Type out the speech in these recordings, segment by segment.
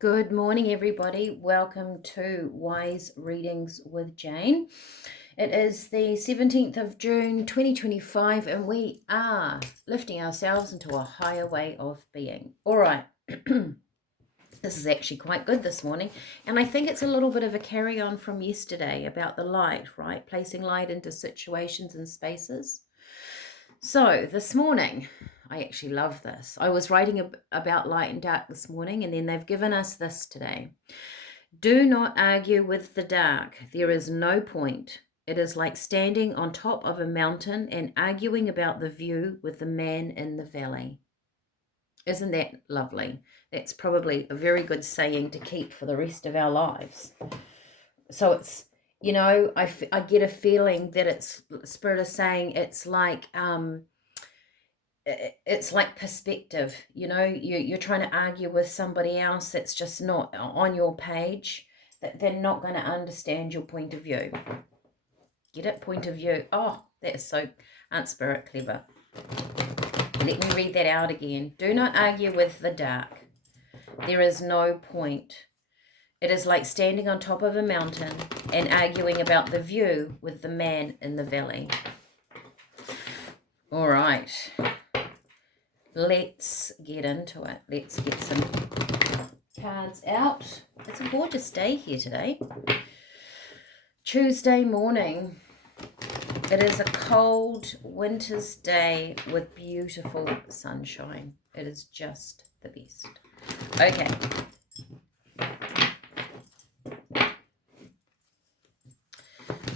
Good morning, everybody. Welcome to Wise Readings with Jane. It is the 17th of June 2025, and we are lifting ourselves into a higher way of being. All right. This is actually quite good this morning, and I think it's a little bit of a carry on from yesterday about the light, right? Placing light into situations and spaces. So this morning, I actually love this. I was writing about light and dark this morning, and then they've given us this today. Do not argue with the dark. There is no point. It is like standing on top of a mountain and arguing about the view with the man in the valley. Isn't that lovely? That's probably a very good saying to keep for the rest of our lives. So it's, I get a feeling that it's Spirit is saying it's like perspective. You're trying to argue with somebody else that's just not on your page, that they're not going to understand your point of view. Get it? Point of view. Oh, that is so Aunt Spirit clever. Let me read that out again. Do not argue with the dark. There is no point. It is like standing on top of a mountain and arguing about the view with the man in the valley. All right. Let's get into it. Let's get some cards out. It's a gorgeous day here today. Tuesday morning. It is a cold winter's day with beautiful sunshine. It is just the best. Okay.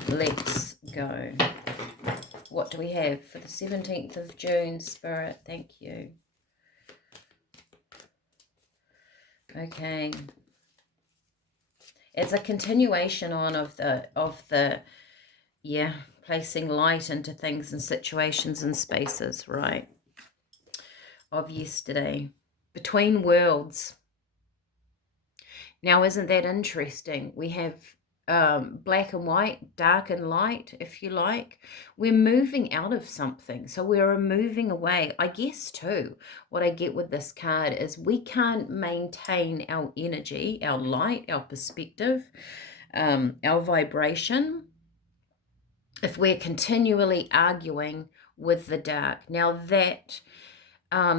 Let's go. What do we have for the 17th of June, Spirit? Thank you. Okay. It's a continuation on of the placing light into things and situations and spaces, right? Of yesterday. Between worlds. Now, isn't that interesting? We have black and white, dark and light, if you like. We're moving out of something. So we're moving away. I guess, too, what I get with this card is we can't maintain our energy, our light, our perspective, our vibration, if we're continually arguing with the dark. Now, that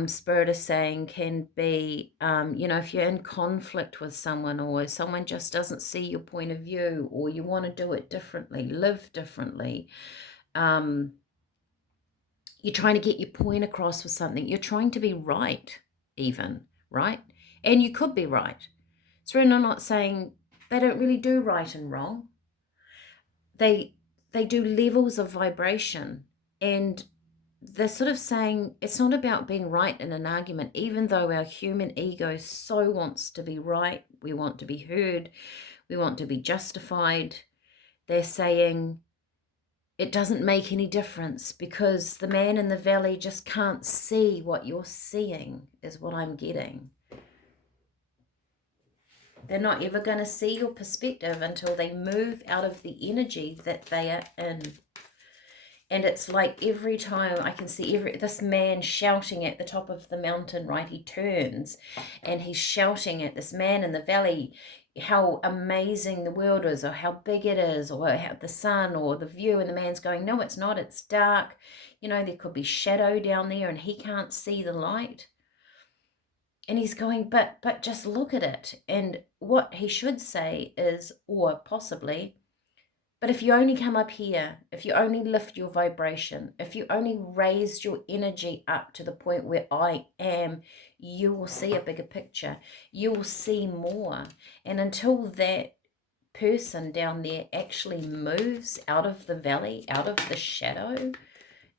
Spirit is saying can be, if you're in conflict with someone, or someone just doesn't see your point of view, or you want to do it differently, live differently. You're trying to get your point across with something. You're trying to be right, even, right? And you could be right. So we're not saying they don't really do right and wrong. They do levels of vibration, and they're sort of saying it's not about being right in an argument, even though our human ego so wants to be right. We want to be heard. We want to be justified. They're saying it doesn't make any difference because the man in the valley just can't see what you're seeing, is what I'm getting. They're not ever going to see your perspective until they move out of the energy that they are in. And it's like every time I can see this man shouting at the top of the mountain, right? He turns and he's shouting at this man in the valley how amazing the world is, or how big it is, or how the sun or the view. And the man's going, no, it's not. It's dark. There could be shadow down there and he can't see the light. And he's going, but just look at it. And what he should say is, or possibly, but if you only come up here, if you only lift your vibration, if you only raise your energy up to the point where I am, you will see a bigger picture. You will see more. And until that person down there actually moves out of the valley, out of the shadow,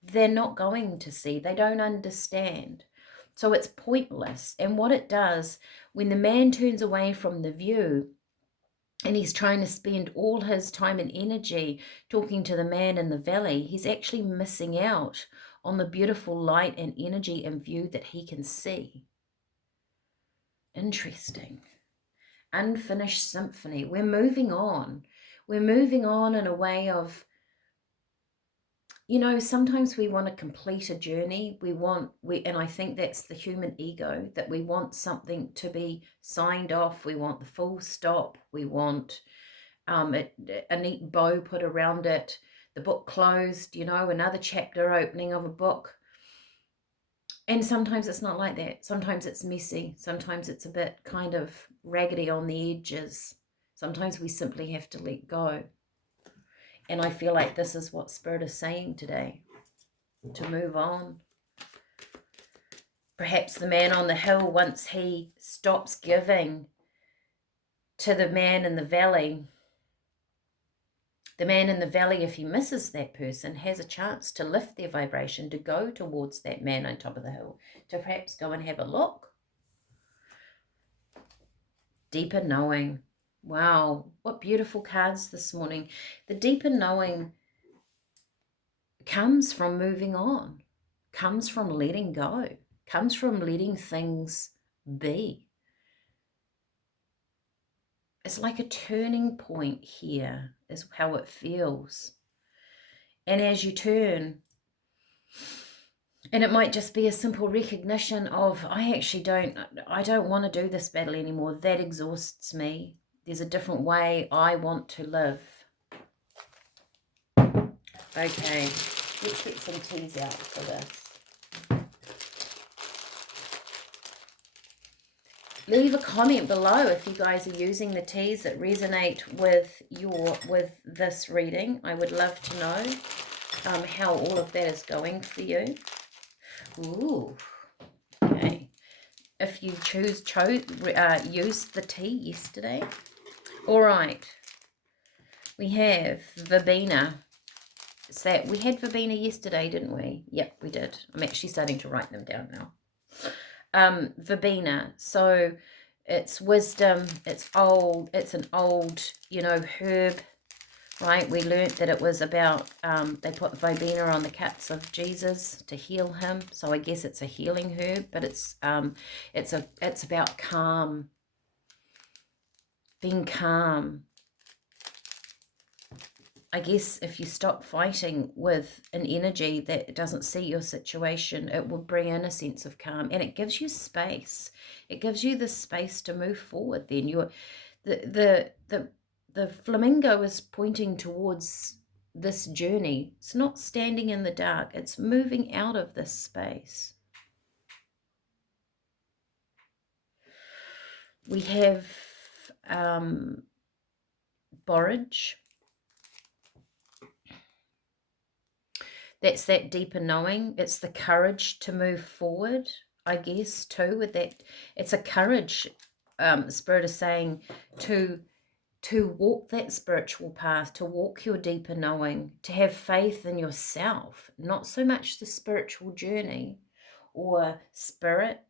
they're not going to see. They don't understand. So it's pointless. And what it does, when the man turns away from the view, and he's trying to spend all his time and energy talking to the man in the valley, he's actually missing out on the beautiful light and energy and view that he can see. Interesting. Unfinished symphony. We're moving on. We're moving on in a way of you know, sometimes we want to complete a journey. And I think that's the human ego, that we want something to be signed off. We want the full stop. We want a neat bow put around it, the book closed, you know, another chapter opening of a book. And sometimes it's not like that. Sometimes it's messy. Sometimes it's a bit kind of raggedy on the edges. Sometimes we simply have to let go. And I feel like this is what Spirit is saying today, to move on. Perhaps the man on the hill, once he stops giving to the man in the valley, if he misses that person, has a chance to lift their vibration, to go towards that man on top of the hill, to perhaps go and have a look. Deeper knowing. Wow, what beautiful cards this morning. The deeper knowing comes from moving on, comes from letting go, comes from letting things be. It's like a turning point here, is how it feels. And as you turn, and it might just be a simple recognition of, I don't want to do this battle anymore. That exhausts me. There's a different way I want to live. Okay, let's get some teas out for this. Leave a comment below if you guys are using the teas that resonate with this reading. I would love to know how all of that is going for you. Ooh, okay. If you used the tea yesterday. All right. We have Verbena. We had Verbena yesterday, didn't we? Yep, we did. I'm actually starting to write them down now. Verbena. So it's wisdom. It's old. It's an old, you know, herb. Right, we learnt that it was about, they put verbena on the cuts of Jesus to heal him. So I guess it's a healing herb, but it's about calm, being calm. I guess if you stop fighting with an energy that doesn't see your situation, it will bring in a sense of calm, and it gives you space. It gives you the space to move forward. Then the flamingo is pointing towards this journey. It's not standing in the dark. It's moving out of this space. We have borage. That's that deeper knowing. It's the courage to move forward, I guess, too, with that. It's a courage, Spirit is saying, to walk that spiritual path, to walk your deeper knowing, to have faith in yourself, not so much the spiritual journey or spirit,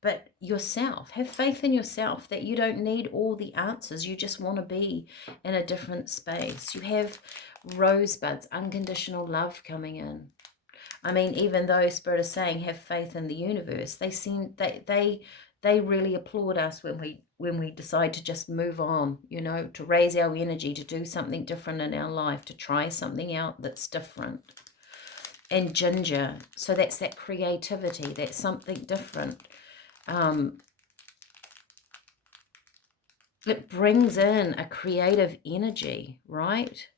but yourself. Have faith in yourself that you don't need all the answers. You just want to be in a different space. You have rosebuds, unconditional love coming in. I mean, even though Spirit is saying have faith in the universe, they really applaud us when we decide to just move on, you know, to raise our energy, to do something different in our life, to try something out that's different. And ginger, so that's that creativity, that's something different. It brings in a creative energy, right?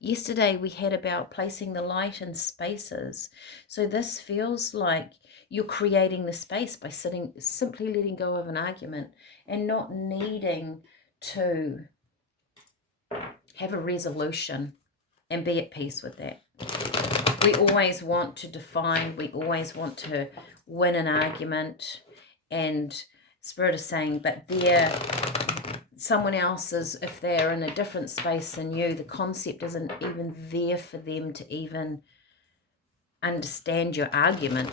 Yesterday we had about placing the light in spaces. So this feels like you're creating the space by simply letting go of an argument and not needing to have a resolution and be at peace with that. We always want to define, we always want to win an argument, and Spirit is saying, but someone else's, if they're in a different space than you, the concept isn't even there for them to even understand your argument.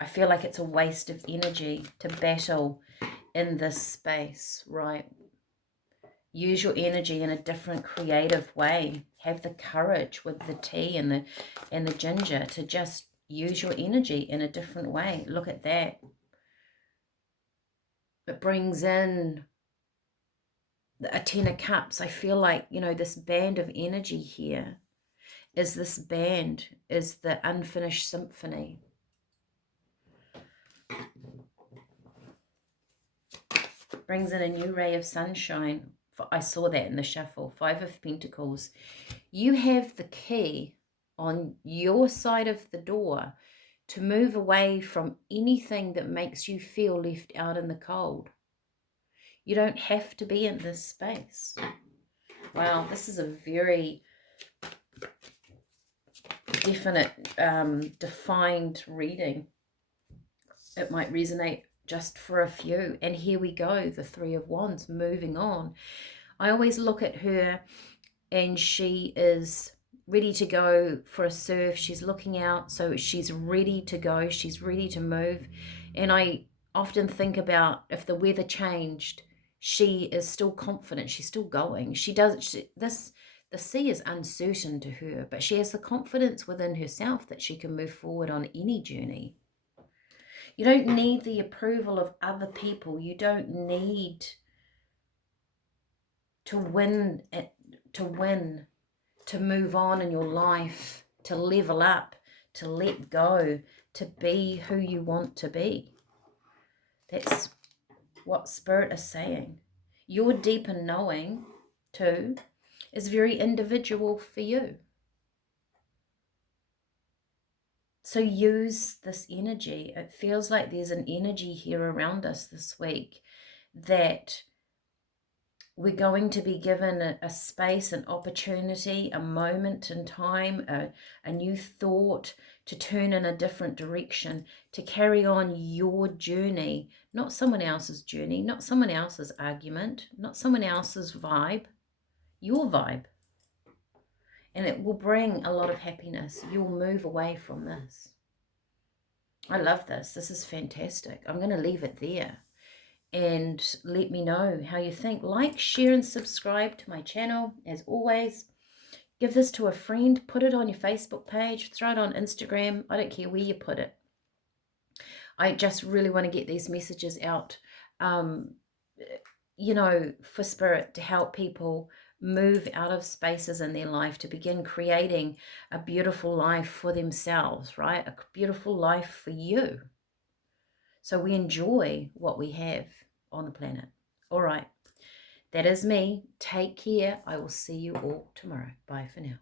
I feel like it's a waste of energy to battle in this space, right? Use your energy in a different creative way. Have the courage with the tea and the ginger to just use your energy in a different way. Look at that. It brings in a 10 of Cups, I feel like, you know, this band of energy here is this band, is the unfinished symphony. Brings in a new ray of sunshine. I saw that in the shuffle. 5 of Pentacles. You have the key on your side of the door to move away from anything that makes you feel left out in the cold. You don't have to be in this space. Wow, this is a very definite, defined reading. It might resonate just for a few. And here we go, the 3 of Wands, moving on. I always look at her and she is ready to go for a serve. She's looking out, so she's ready to go. She's ready to move. And I often think about if the weather changed, she is still confident. She's still going. The sea is uncertain to her, but she has the confidence within herself that she can move forward on any journey. You don't need the approval of other people. You don't need to win, to move on in your life, to level up, to let go, to be who you want to be. That's what Spirit is saying. Your deeper knowing, too, is very individual for you. So use this energy. It feels like there's an energy here around us this week that we're going to be given a space, an opportunity, a moment in time, a new thought to turn in a different direction, to carry on your journey, not someone else's journey, not someone else's argument, not someone else's vibe, your vibe. And it will bring a lot of happiness. You'll move away from this. I love this. This is fantastic. I'm going to leave it there. And let me know how you think. Like, share, and subscribe to my channel, as always. Give this to a friend. Put it on your Facebook page. Throw it on Instagram. I don't care where you put it. I just really want to get these messages out, you know, for Spirit to help people move out of spaces in their life, to begin creating a beautiful life for themselves, right? A beautiful life for you. So we enjoy what we have on the planet. All right. That is me. Take care. I will see you all tomorrow. Bye for now.